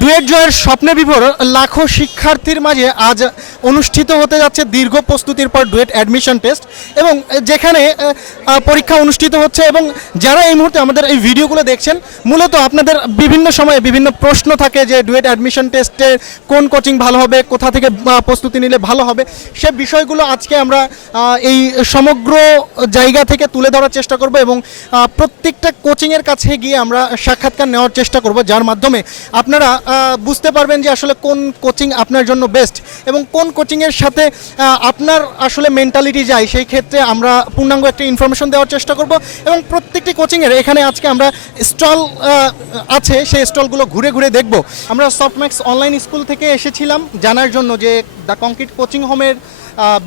Duet জয়ের স্বপ্নে বিভোর লাখো শিক্ষার্থীর মাঝে আজ অনুষ্ঠিত হতে যাচ্ছে দীর্ঘ প্রস্তুতির পর ডুয়েট অ্যাডমিশন টেস্ট এবং যেখানে পরীক্ষা অনুষ্ঠিত হচ্ছে এবং যারা এই মুহূর্তে আমাদের এই ভিডিওগুলো দেখছেন, মূলত আপনাদের বিভিন্ন সময়ে বিভিন্ন প্রশ্ন থাকে যে ডুয়েট অ্যাডমিশন টেস্টে কোন কোচিং ভালো হবে, কোথা থেকে প্রস্তুতি নিলে ভালো হবে, সে বিষয়গুলো আজকে আমরা এই সমগ্র জায়গা থেকে তুলে ধরার চেষ্টা করব এবং প্রত্যেকটা কোচিংয়ের কাছে গিয়ে আমরা সাক্ষাৎকার নেওয়ার চেষ্টা করব, যার মাধ্যমে আপনারা বুঝতে পারবেন যে আসলে কোন কোচিং আপনার জন্য বেস্ট এবং কোন কোচিংয়ের সাথে আপনার আসলে মেন্টালিটি যায়, সেই ক্ষেত্রে আমরা পূর্ণাঙ্গ একটা ইনফরমেশন দেওয়ার চেষ্টা করব এবং প্রত্যেকটি কোচিংয়ের এখানে আজকে আমরা স্টল আছে, সেই স্টলগুলো ঘুরে ঘুরে দেখব। আমরা সফটম্যাক্স অনলাইন স্কুল থেকে এসেছিলাম, জানার জন্য যে দ্য কংক্রিট কোচিং হোমের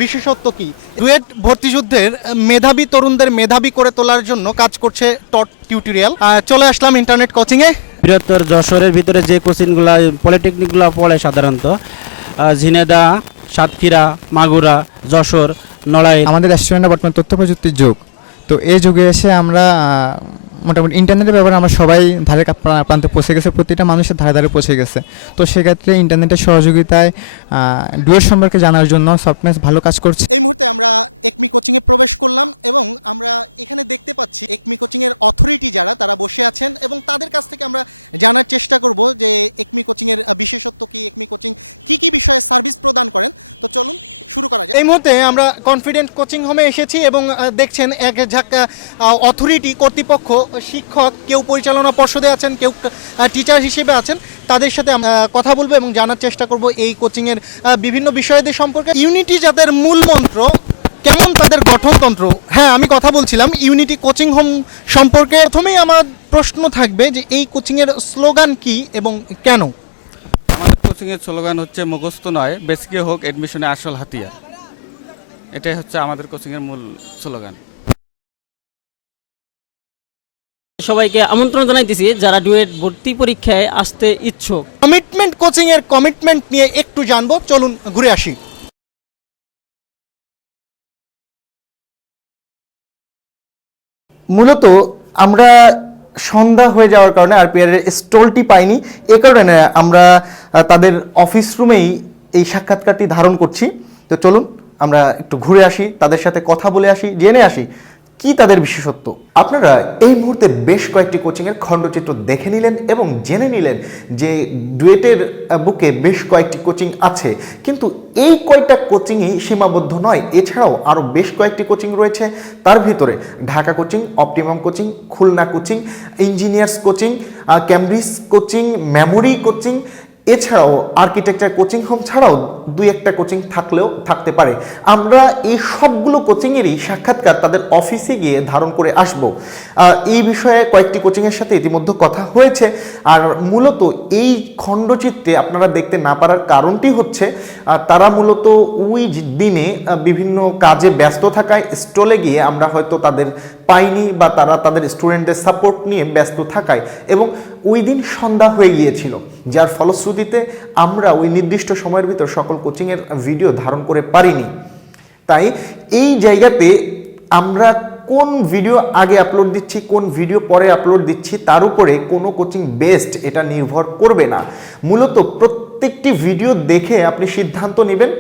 বিশেষত্ব কি? ডুয়েট ভর্তিযুদ্ধের মেধাবী তরুণদের মেধাবী করে তোলার জন্য কাজ করছে টট টিউটোরিয়াল চলে আসলাম ইন্টারনেট কোচিংয়ে বৃহত্তর যশোরের ভিতরে যে কোচিংগুলো পলিটেকনিকগুলো পড়ে সাধারণত ঝিনেদা সাতক্ষীরা, মাগুরা, যশোর নড়াই আমাদের রেস্টুরেন্টে বর্তমানে তথ্য প্রযুক্তির যুগ। তো এই যুগে এসে আমরা মোটামুটি ইন্টারনেটের ব্যাপারে আমরা সবাই ধারে প্রান্তে পৌঁছে গেছে, প্রতিটা মানুষের ধারে ধারে পৌঁছে গেছে। তো সেক্ষেত্রে ইন্টারনেটের সহযোগিতায় ডুয়ের সম্পর্কে জানার জন্য সফটম্যাক্স ভালো কাজ করছে। এই মুহূর্তে আমরা কনফিডেন্ট কোচিং হোমে এসেছি এবং দেখছেন এক ঝাঁক অথরিটি কর্তৃপক্ষ, শিক্ষক, কেউ পরিচালনা পর্ষদে আছেন, কেউ টিচার হিসেবে আছেন, তাদের সাথে কথা বলব এবং জানার চেষ্টা করব এই কোচিংয়ের বিভিন্ন বিষয়াদি সম্পর্কে। ইউনিটি যাদের মূল মন্ত্র, কেমন তাদের গঠনতন্ত্র? হ্যাঁ আমি কথা বলছিলাম ইউনিটি কোচিং হোম সম্পর্কে। প্রথমেই আমার প্রশ্ন থাকবে যে এই কোচিংয়ের স্লোগান কি এবং কেন? আমাদের কোচিংয়ের স্লোগান হচ্ছে, মুখস্থ নয় বেসিকে হোক এডমিশনে আসল হাতিয়ার। এটাই হচ্ছে আমাদের কোচিংয়ের মূল স্লোগান সবাইকে আমন্ত্রণ জানাইতেছি যারা ডুয়েট ভর্তি পরীক্ষায় আসতে ইচ্ছুক। কমিটমেন্ট কোচিং এর কমিটমেন্ট নিয়ে একটু জানব চলুন ঘুরে আসি। মূলত আমরা সন্ধ্যা হয়ে যাওয়ার কারণে আরপিআর এর স্টলটি পাইনি এ কারণে আমরা তাদের অফিস রুমেই এই সাক্ষাৎকারটি ধারণ করছি। তো চলুন আমরা একটু ঘুরে আসি, তাদের সাথে কথা বলে আসি, জেনে আসি কি তাদের বিশেষত্ব। আপনারা এই মুহূর্তে বেশ কয়েকটি কোচিংয়ের খণ্ডচিত্র দেখে নিলেন এবং জেনে নিলেন যে ডুয়েটের বুকে বেশ কয়েকটি কোচিং আছে। কিন্তু এই কয়টা কোচিংই সীমাবদ্ধ নয়, এছাড়াও আরও বেশ কয়েকটি কোচিং রয়েছে। তার ভিতরে Dhaka coaching optimum coaching Khulna coaching engineers coaching Cambridge coaching memory coaching এছাড়াও আর্কিটেকচার কোচিং হোম ছাড়াও দুই একটা কোচিং থাকলেও থাকতে পারে। আমরা এই সবগুলো কোচিংয়েরই সাক্ষাৎকার তাদের অফিসে গিয়ে ধারণ করে আসব। এই বিষয়ে কয়েকটি কোচিংয়ের সাথে ইতিমধ্যে কথা হয়েছে। আর মূলত এই খণ্ডচিত্রে আপনারা দেখতে না পারার কারণটি হচ্ছে তারা মূলত ওই দিনে বিভিন্ন কাজে ব্যস্ত থাকায় স্টলে গিয়ে আমরা হয়তো তাদের পাইনি বা তারা তাদের স্টুডেন্টদের সাপোর্ট নিয়ে ব্যস্ত থাকায়। এবং ওই দিন সন্ধ্যা হয়ে গিয়েছিল, যার ফলশ্রুতিতে আমরা ওই নির্দিষ্ট সময়ের ভিতর সকল কোচিংয়ের ভিডিও ধারণ করে পারিনি। তাই এই জায়গাতে আমরা কোন ভিডিও আগে আপলোড দিচ্ছি, কোন ভিডিও পরে আপলোড দিচ্ছি, তার উপরে কোনো কোচিং বেস্ট এটা নির্ভর করবে না। মূলত প্রত্যেকটি ভিডিও দেখে আপনি সিদ্ধান্ত নেবেন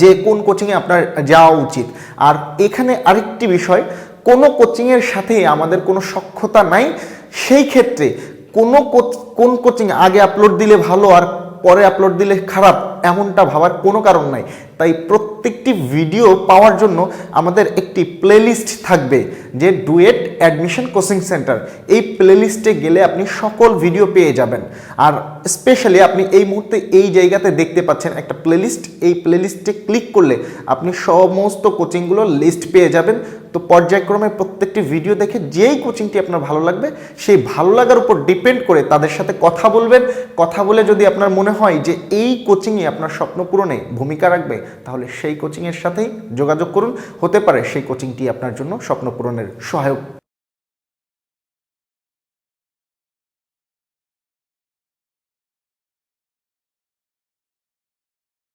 যে কোন কোচিংয়ে আপনার যাওয়া উচিত। আর এখানে আরেকটি বিষয়, কোনো কোচিংয়ের সাথে আমাদের কোনো সক্ষতা নাই সেই ক্ষেত্রে কোনো কোন কোচিং আগে আপলোড দিলে ভালো আর পরে আপলোড দিলে খারাপ, এমনটা ভাবার কোনো কারণ নাই। তাই প্রত্যেকটি ভিডিও পাওয়ার জন্য আমাদের একটি প্লেলিস্ট থাকবে, যে ডুয়েট অ্যাডমিশন কোচিং সেন্টার এই প্লেলিস্টে গেলে আপনি সকল ভিডিও পেয়ে যাবেন। আর স্পেশালি আপনি এই মুহূর্তে এই জায়গাতে দেখতে পাচ্ছেন একটা প্লেলিস্ট এই প্লেলিস্টে ক্লিক করলে আপনি সমস্ত কোচিংগুলোর লিস্ট পেয়ে যাবেন। তো পর্যায়ক্রমে প্রত্যেকটি ভিডিও দেখে যেই কোচিংটি আপনার ভালো লাগবে, সেই ভালো লাগার উপর ডিপেন্ড করে তাদের সাথে কথা বলবেন। কথা বলে যদি আপনার মনে হয় যে এই কোচিংই আপনার স্বপ্ন পূরণে ভূমিকা রাখবে, তাহলে সেই কোচিংয়ের সাথেই যোগাযোগ করুন। হতে পারে সেই কোচিংটি আপনার জন্য স্বপ্ন পূরণের সহায়ক।